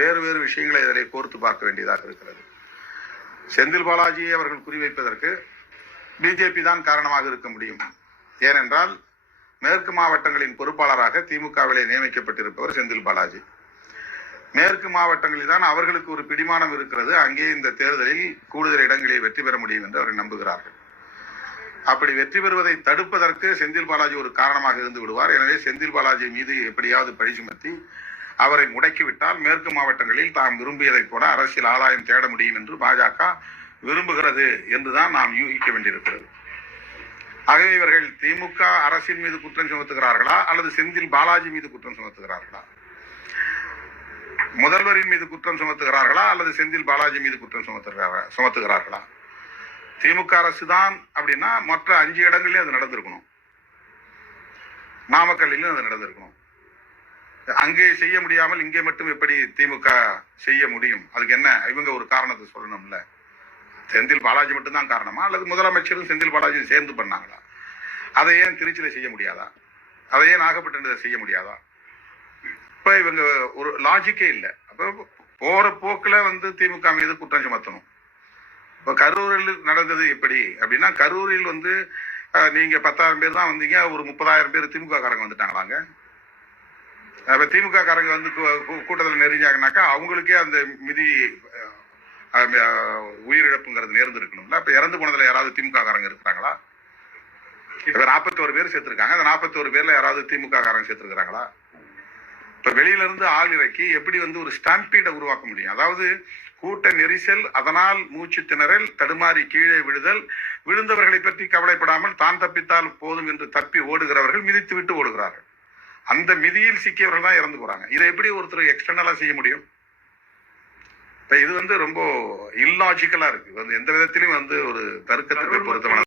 வேறு வேறு விஷயங்களை இதில் கோர்த்து பார்க்க வேண்டியதாக இருக்கிறது. செந்தில் பாலாஜியை அவர்கள் குறிவைப்பதற்கு பிஜேபி தான் காரணமாக இருக்க முடியும். ஏனென்றால் மேற்கு மாவட்டங்களின் பொறுப்பாளராக திமுகவிலே நியமிக்கப்பட்டிருப்பவர் செந்தில் பாலாஜி. மேற்கு மாவட்டங்களில் தான் அவர்களுக்கு ஒரு பிடிமானம் இருக்கிறது. அங்கே இந்த தேர்தலில் கூடுதல் இடங்களில் வெற்றி பெற முடியும் என்று அவர்கள் நம்புகிறார்கள். அப்படி வெற்றி பெறுவதை தடுப்பதற்கு செந்தில் பாலாஜி ஒரு காரணமாக இருந்து விடுவார். எனவே செந்தில் பாலாஜி மீது எப்படியாவது பழி சுமத்தி அவரை முடக்கிவிட்டால் மேற்கு மாவட்டங்களில் தாம் விரும்பியதை போல அரசியல் ஆதாயம் தேட முடியும் என்று பாஜக விரும்புகிறது என்றுதான் நாம் யூகிக்க வேண்டியிருக்கிறது. ஆகவே இவர்கள் திமுக அரசின் மீது குற்றம் சுமத்துகிறார்களா அல்லது செந்தில் பாலாஜி மீது குற்றம் சுமத்துகிறார்களா? முதல்வரின் மீது குற்றம் சுமத்துகிறார்களா அல்லது செந்தில் பாலாஜி மீது குற்றம் சுமத்துகிறார்களா? திமுக அரசு தான் அப்படின்னா மற்ற 5 இடங்களிலும் அது நடந்திருக்கணும். நாமக்கல்லிலும் அது நடந்திருக்கணும். அங்கே செய்ய முடியாமல் இங்கே மட்டும் எப்படி திமுக செய்ய முடியும்? அதுக்கு என்ன இவங்க ஒரு காரணத்தை சொல்லணும்ல. செந்தில் பாலாஜி மட்டும்தான் காரணமா அல்லது முதலமைச்சரும் செந்தில் பாலாஜி சேர்ந்து பண்ணாங்களா? அதை ஏன் திருச்சியில செய்ய முடியாதா? அதை ஏன் நாகப்பட்டினத்தில் செய்ய முடியாதா? இப்ப இவங்க ஒரு லாஜிக்கே இல்லை. அப்ப போற போக்குல திமுக மீது குற்றம் சுமத்தணும். இப்போ கரூரில் நடந்தது எப்படி அப்படின்னா, கரூரில் நீங்க 10,000 பேர் தான் வந்தீங்க, ஒரு 30,000 பேர் திமுக காரங்க வந்துட்டாங்களாங்க. இப்ப திமுக காரங்க கூட்டத்தில் நெறிஞ்சாங்கனாக்கா அவங்களுக்கே அந்த மிதி உயிரிழப்புங்கிறது நேர்ந்து இருக்கணும்ல. இப்ப இறந்து போனதுல யாராவது திமுக காரங்க இருக்கிறாங்களா? இப்ப 41 பேர் சேர்த்திருக்காங்க. அந்த 41 பேர்ல யாராவது திமுக காரங்க சேர்த்திருக்கிறாங்களா? இப்ப வெளியில இருந்து ஆள் இறக்கி எப்படி ஒரு ஸ்டாம்பீடை உருவாக்க முடியும்? அதாவது கூட்ட நெரிசல், அதனால் மூச்சு திணறல், தடுமாறி கீழே விழுதல், விழுந்தவர்களை பற்றி கவலைப்படாமல் தான் தப்பித்தால் போதும் என்று தப்பி ஓடுகிறவர்கள் மிதித்து விட்டு ஓடுகிறார்கள். அந்த மிதியில் சிக்கியவர்கள் தான் இறந்து போறாங்க. இதை எப்படி ஒருத்தர் எக்ஸ்டர்னலா செய்ய முடியும்? இப்ப இது ரொம்ப இல்லாஜிக்கலா இருக்கு. எந்த விதத்திலும் ஒரு தர்க்கத்துக்கு பொருத்தமான